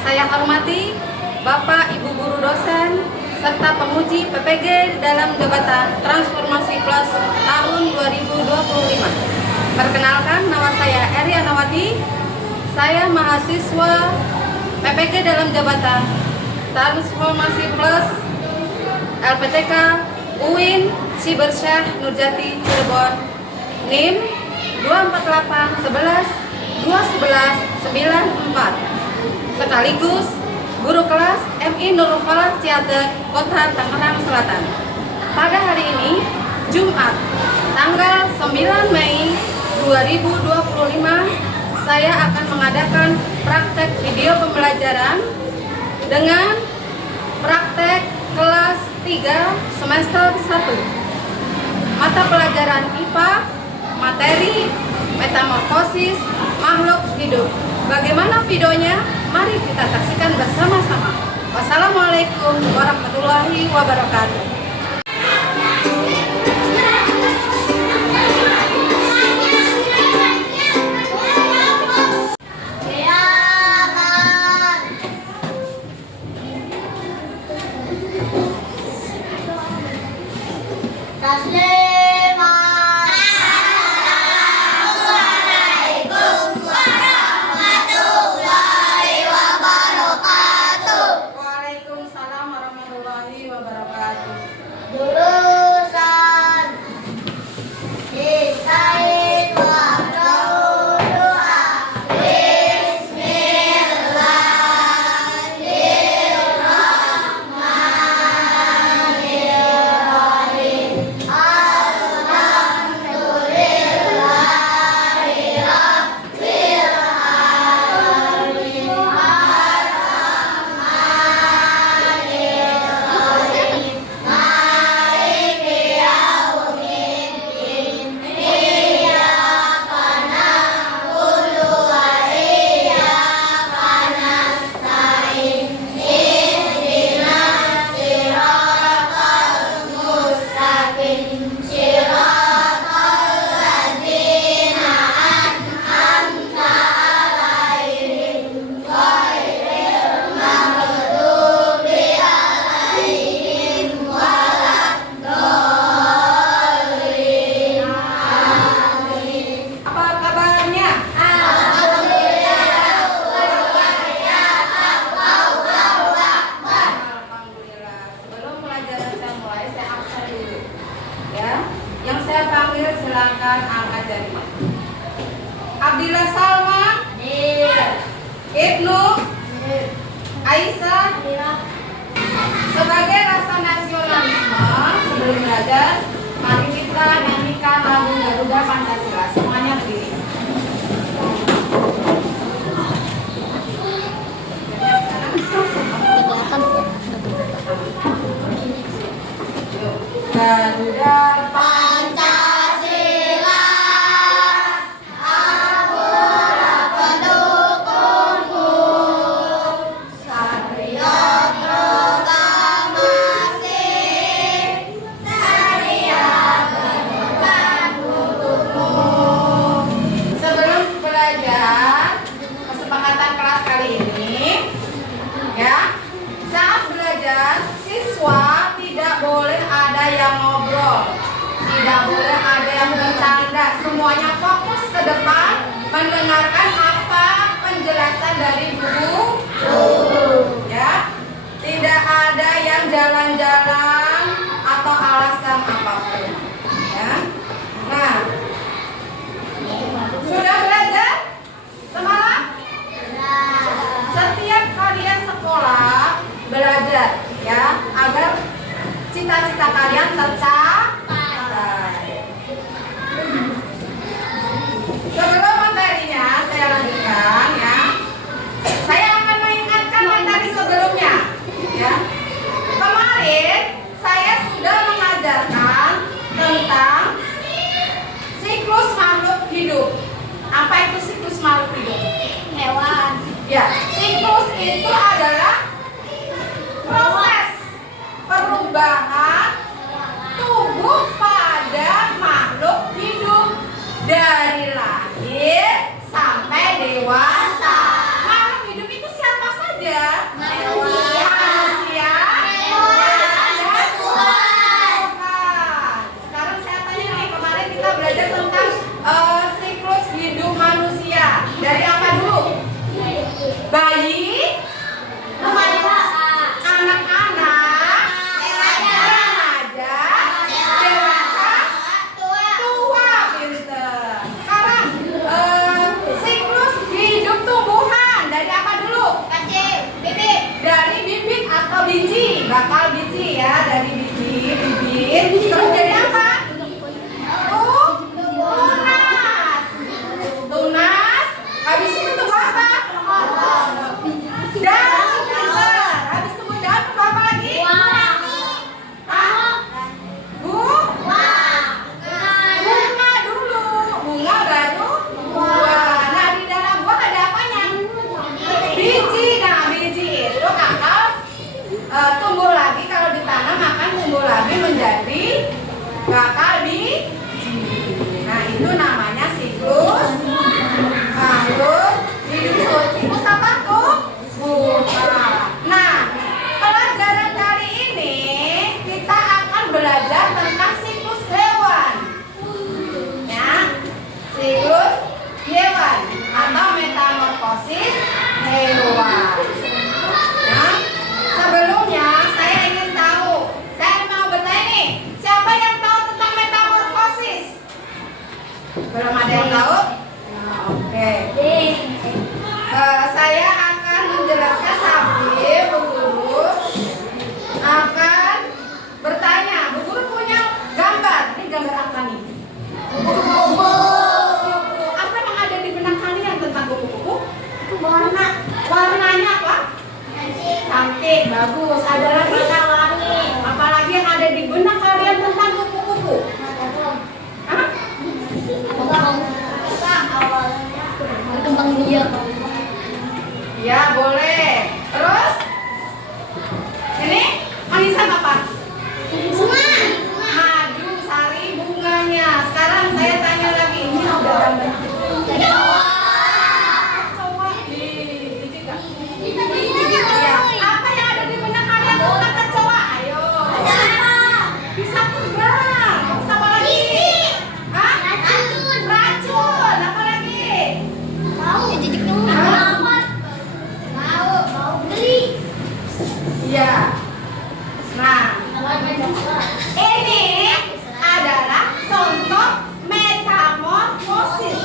saya hormati Bapak Ibu Guru Dosen serta penguji PPG dalam jabatan Transformasi Plus tahun 2025. Perkenalkan, nama saya Eria Nawati. Saya mahasiswa PPG dalam jabatan Transformasi Plus LPTK UIN Sibersyah Nurjati Cirebon, NIM 248112194, sekaligus guru kelas MI Nurul Falah Ciater, Kota Tangerang Selatan. Pada hari ini, Jumat, tanggal 9 Mei 2025, saya akan mengadakan praktek video pembelajaran dengan praktek kelas 3 semester 1. Mata pelajaran IPA, materi metamorfosis makhluk hidup. Bagaimana videonya? Mari kita saksikan bersama-sama. Wassalamualaikum warahmatullahi wabarakatuh. Yang saya panggil silakan angkat jari. Abdillah Salma, Ibnu, Aisyah. Sebagai rasa nasionalisme sebelum belajar, mari kita nyanyikan lagu Garuda Pancasila. Semuanya berdiri. Garuda Pancasila, ampura pendukungmu, Satria proklamasi, Satria berdepan untukmu. Sebelum belajar, kesepakatan kelas kali ini, ya, saat belajar siswa tidak boleh ada yang ngobrol, tidak boleh ada yang bercanda. Semuanya fokus ke depan mendengarkan apa penjelasan dari guru. Ya, tidak ada yang jalan-jalan atau alasan apapun. Ya, nah, sudah belajar semalam? Setiap kalian sekolah belajar, ya, agar cita-cita kalian tercapai. Sebelum materinya saya lanjutkan, ya, saya akan mengingatkan materi sebelumnya, ya. Kemarin saya sudah mengajarkan tentang siklus makhluk hidup. Apa itu siklus makhluk hidup? Hewan. Ya, siklus itu adalah proses perubahan tubuh Cantik, bagus. Ada lagi? Apalagi yang ada di benak kalian tentang kupu-kupu? Hah? Berkembang biak. Ya, boleh. Terus? Ini manisan apa? Bunga. Madu, sari, bunganya. Sekarang saya tanya lagi. Ini ada gambar kecoa di ya. Apa yang ada di benak kalian tentang kecoa? Ayo. Bisa terbang. Terus apa lagi? Hah? Racun. Apa lagi? Titik dulu. Mau beli. Iya. Nah, ini adalah contoh metamorfosis.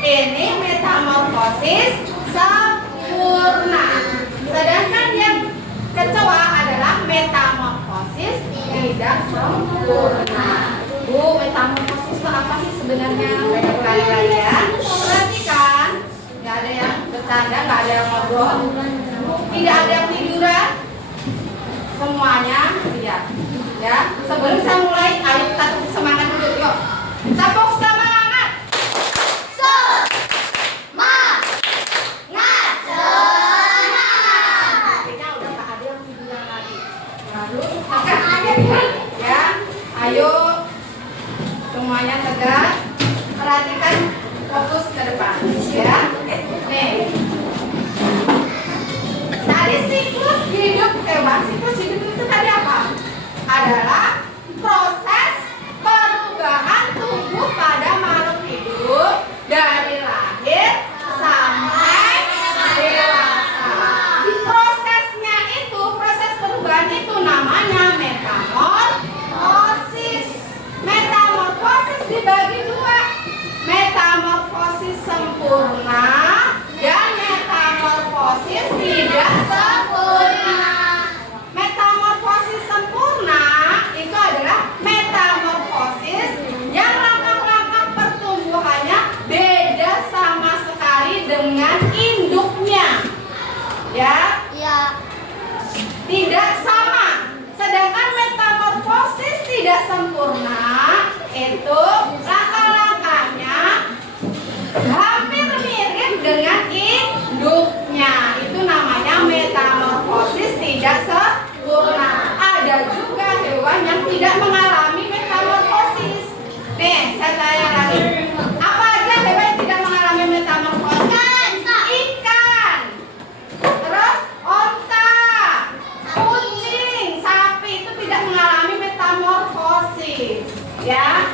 Ini metamorfosis sempurna. Sedangkan yang kecoa adalah metamorfosis tidak sempurna. Bu, metamorfosis itu apa sih sebenarnya? Saya kali lagi ya. Perhatikan, nggak ada yang bercanda, nggak ada yang ngobrol, tidak ada yang tiduran. Semuanya lihat ya. Sebelum saya mulai, ayo kita tepuk semangat dulu, yuk. Tepuk semangat. Semangat. Kayaknya udah nggak ada yang tiduran lagi. Lalu ya, ayo semuanya tegak. Perhatikan, fokus ke depan ya. Nih. Tadi siklus hidup hewan, siklus hidup itu tadi apa? Adalah proses perubahan tubuh pada makhluk hidup dari lahir sampai dewasa. Di prosesnya itu, proses perubahan itu namanya metamorfosis. Metamorfosis dibagi dua, metamorfosis sempurna dan metamorfosis tidak sempurna. Metamorfosis sempurna itu adalah metamorfosis yang langkah-langkah pertumbuhannya beda sama sekali dengan induknya. Ya, tidak sama. Sedangkan metamorfosis tidak sempurna itu langkah-langkahnya hampir mirip dengan induknya. Itu namanya metamorfosis tidak sempurna. Ada juga hewan yang tidak mengalami metamorfosis. Nih, saya tanya lagi. Apa aja hewan yang tidak mengalami metamorfosis? Ikan. Terus onta, kucing, sapi itu tidak mengalami metamorfosis. Ya.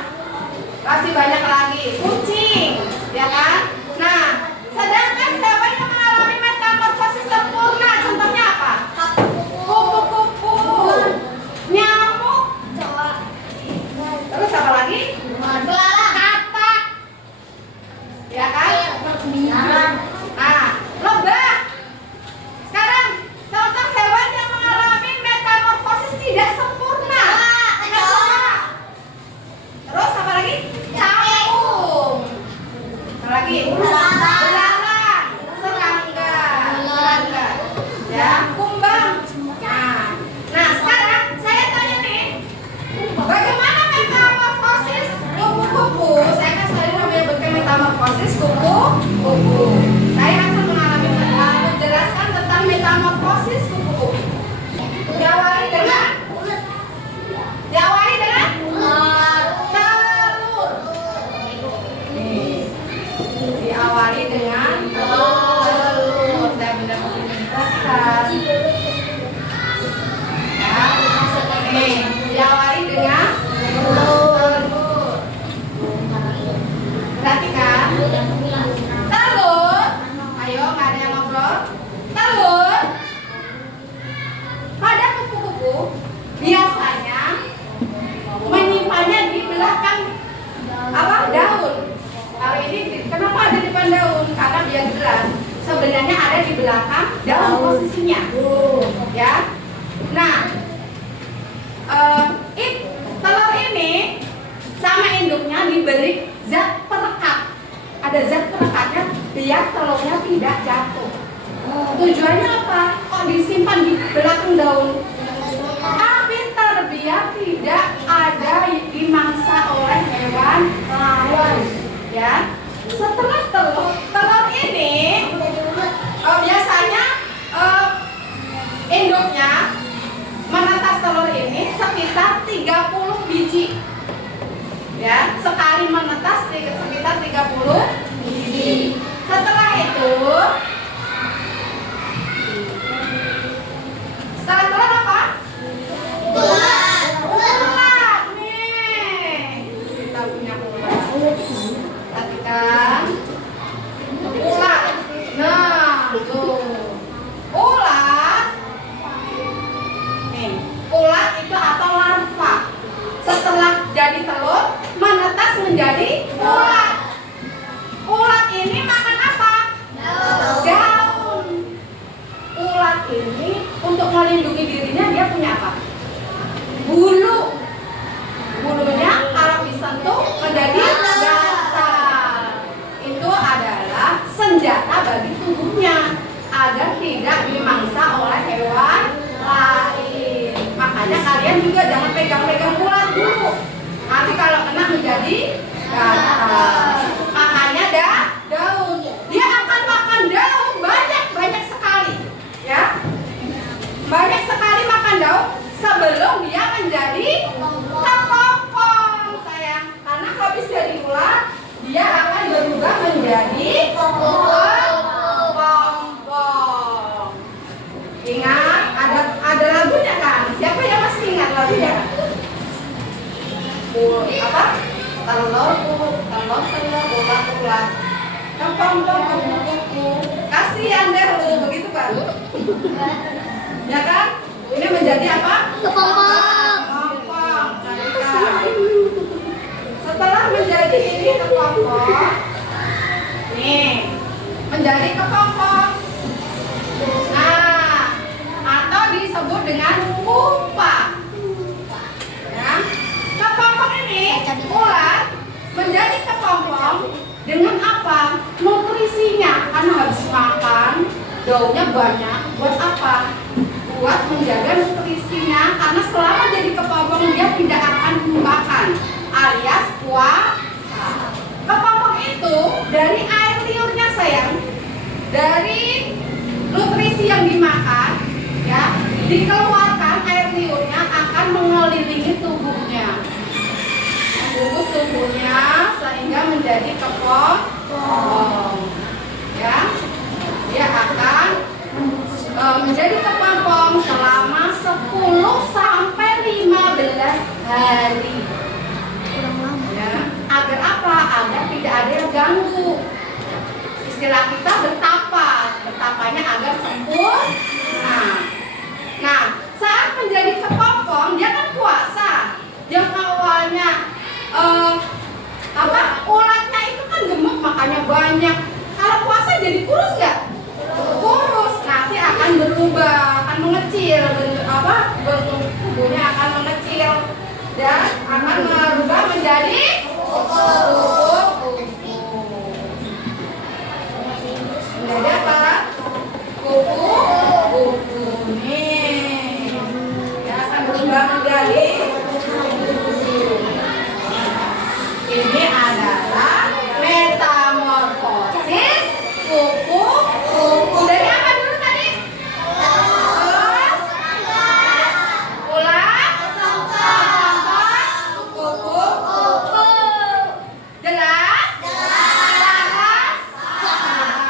Masih banyak lagi. Kucing, ya kan? Nah, sedangkan hewan yang mengalami metamorfosis sempurna, contohnya apa? Kupu-kupu, nyamuk, terus apa lagi? Katak, ya kan? Nah, lebah. Sekarang contoh hewan yang mengalami metamorfosis tidak sempurna. Kecoa. Terus apa lagi? Capung. Apa lagi? Belalang, serangga, ya, kumbang. Nah, sekarang saya tanya nih, bagaimana metamorfosis kupu-kupu? Saya kan selalu namanya metamorfosis kupu-kupu. Saya akan menjelaskan tentang metamorfosis kupu-kupu. Diawali dengan telur. Diawali dengan telur. Dan benar-benar menjelaskan. Ya. Nih, diawali dengan telur. Perhatikan. Telur. Ayo, nggak ada yang ngobrol. Telur pada kupu-kupu biasanya menyimpannya di belakang daun. Kalau ini kenapa ada di depan daun? Karena biar jelas. Sebenarnya ada di belakang daun posisinya. Ya. Nah, telur ini sama induknya diberi zat perekat. Ada zat perekatnya biar telurnya tidak jatuh. Tujuannya apa? Kok disimpan di batang daun. Tapi terbiar tidak ada dimangsa oleh hewan lain. Ya, setelah telur ini biasanya induknya menetas telur ini sekitar 30 biji. Ya, sekali menetas sekitar 30 biji. Setelah telur apa? Ulat. Nih, kita punya ulat. Perhatikan. Ulat. Nah, tuh. Ulat. Nih, ulat itu atau larva. Setelah jadi telur, menetas menjadi ulat. Ulat ini makan apa? Daun. Ulat ini untuk melindungi dirinya dia punya apa? Bulu. Bulunya kalau disentuh menjadi gatal. Itu adalah senjata bagi tubuhnya agar tidak dimangsa oleh hewan lain. Makanya kalian juga jangan pegang-pegang ulat dulu. Nanti kalau kena menjadi gatal. Makanya daun. Dia akan makan daun banyak sekali. Ya, banyak sekali makan daun sebelum dia menjadi kepompong, sayang. Karena habis dari ulat, dia akan berubah menjadi kepompong. Ingat, ada lagunya kan? Siapa yang masih ingat lagunya? Apa? Telur, ulat. Kepompong. Kasihan deh lu, begitu kan? Ya kan? Ini menjadi apa? Kepompong. Kepompong. Setelah menjadi ini kepompong, nih menjadi kepompong. Nah, atau disebut dengan pupa. Ya, kepompong ini ulat menjadi kepompong dengan apa? Nutrisinya, karena habis makan daunnya banyak. Buat apa? Buat menjaga nutrisinya, karena selama jadi kepompong dia tidak akan makan, alias puasa. Kepompong itu dari air liurnya, sayang, dari nutrisi yang dimakan, ya, dikeluarkan air liurnya akan mengelilingi tubuhnya, membungkus tubuhnya sehingga menjadi kepompong. Ya, dia akan menjadi kepompong selama 10 sampai 15 hari. Ya, agar apa? Agar tidak ada yang ganggu. Istilah kita bertapa. Bertapanya agar sempurna. Nah, saat menjadi kepompong dia kan puasa. Yang awalnya ulatnya itu kan gemuk, makanya banyak. Kalau puasa jadi kurus nggak? Kurus. Nanti akan berubah, akan mengecil, bentuk tubuhnya akan mengecil dan akan berubah menjadi kupu-kupu. Menjadi apa? Kupu-kupu. Nih, dia akan berubah menjadi kupu-kupu. Ini adalah metamorfosis kupu-kupu. Dari apa dulu tadi? Ulat, kupu-kupu. Jelas?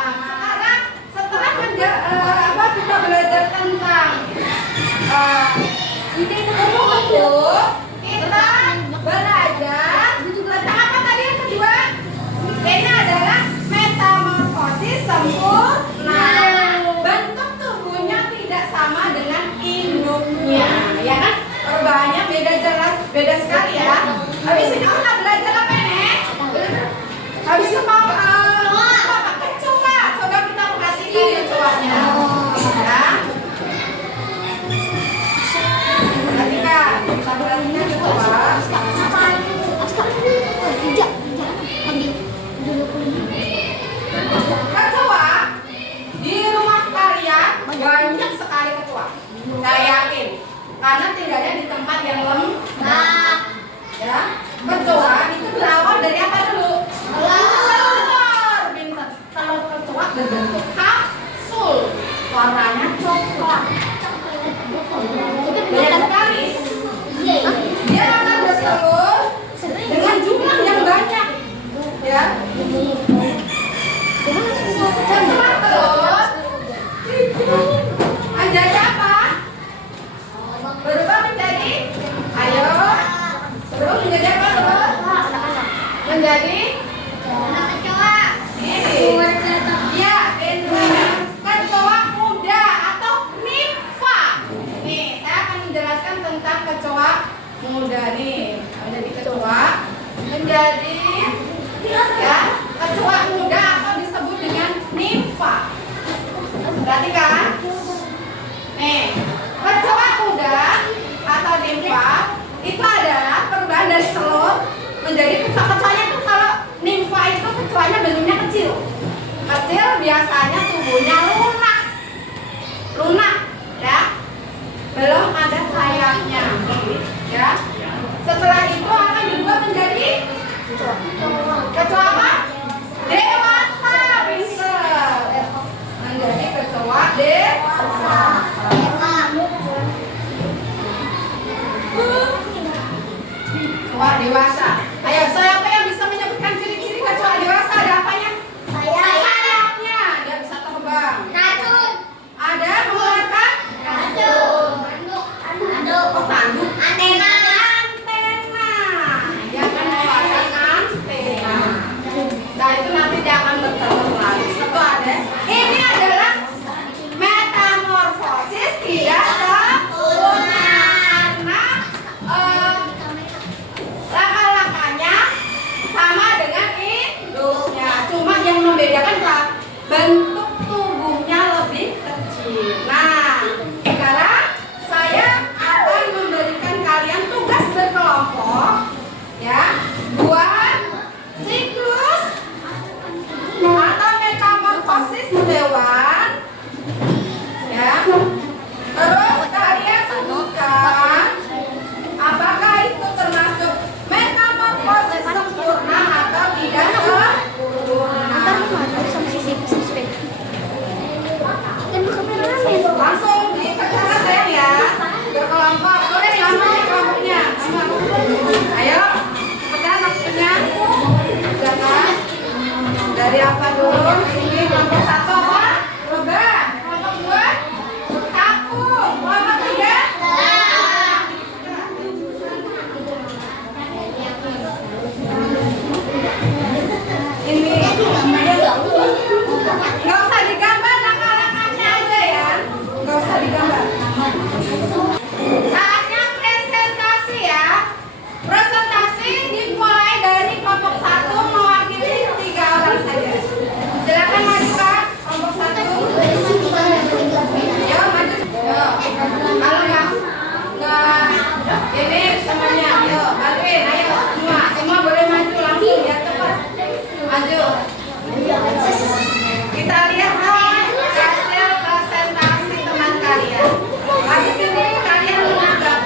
Sekarang setelah kita belajar tentang kupu-kupu, kita belajar tentang apa tadi yang kedua? Ini adalah metamorfosis sempurna. Bentuk tubuhnya tidak sama dengan induknya, ya kan? Perubahannya beda sekali ya. Habis ini kita belajar apa ini? Habis itu mau pakai kecoa. Coba kita perhatikan kecoanya. Ya. Perhatikan, kita perhatikan kecoa. Kecoa di rumah kalian banyak sekali kecoa. Kayak karena tinggalnya di tempat yang lembab. Ya, kecoa itu berawal dari apa dulu? Telur. Pintar. Telur kecoa berbentuk kapsul, warnanya coklat. Banyak sekali. Dia akan bertelur dengan jumlah yang banyak. Ya. Setelah telur menjadi apa? Berubah menjadi, ayo, berubah menjadi apa telur? Menjadi ini. Ya, kecoa muda atau nimfa. Nih, saya akan menjelaskan tentang kecoa muda nih. Menjadi kecoa, menjadi ya, kecoa muda atau disebut dengan nimfa. Perhatikan. Nih, kecoa muda atau nimfa itu adalah perubahan dari telur menjadi kecoa. Kecoanya itu kalau nimfa itu kecoanya bentuknya kecil. Kecil biasanya tubuhnya lunak, ya. Belum ada sayapnya, ya. Setelah itu akan dibuat menjadi kecoa apa? Dewasa, pintar. Menjadi kecoa dewasa. Kecoa dewasa. Ayo, siapa yang bisa menyebutkan ciri-ciri kecoa dewasa? Ada apanya? Sayapnya, dia bisa terbang. Ada mengeluarkan tanduk. Antena. Dia akan mengeluarkan antena. Nah, itu nanti dia akan bertelur lagi. Itu ada. Ini adalah metamorfosis tidak sempurna. Laka-lakanya sama dengan induknya. Cuma yang membedakan apa? Bentuk tubuhnya lebih kecil. Nah, sekarang saya akan memberikan kalian tugas berkelompok, ya, buat siklus atau metamorfosis hewan, ya. Terus kalian sebutkan apakah itu termasuk metamorfosis sempurna atau tidak sempurna. Langsung dikerjakan sayang ya. Berkelompok. Boleh sama di kelompoknya. Ayo, cepetan waktunya. Jangan. Dari apa dulu? Ini kelompok 1 apa? Lebah. Kelompok 2? Kapung. Kelompok 3? Ini. Nggak usah digambar, laka-lakannya aja ya. Nggak usah digambar. Saatnya presentasi ya. Presentasi dimulai dari kelompok 1 mewakili 3 orang saja. Silakan maju Kak, kelompok 1. Ayo maju. Kalau nggak ini semuanya, ayo bantuin, ayo semua boleh maju langsung ya, cepat maju. Kita lihat hasil presentasi teman kalian. Habis ini kalian menganggap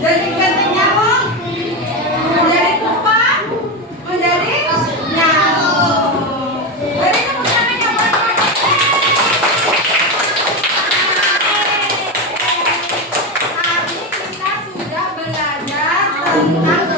Jadi ganti nyamuk, menjadi pupa, menjadi nyamuk. Beri tepuk tangannya buat Pak. Hari kita sudah belajar tentang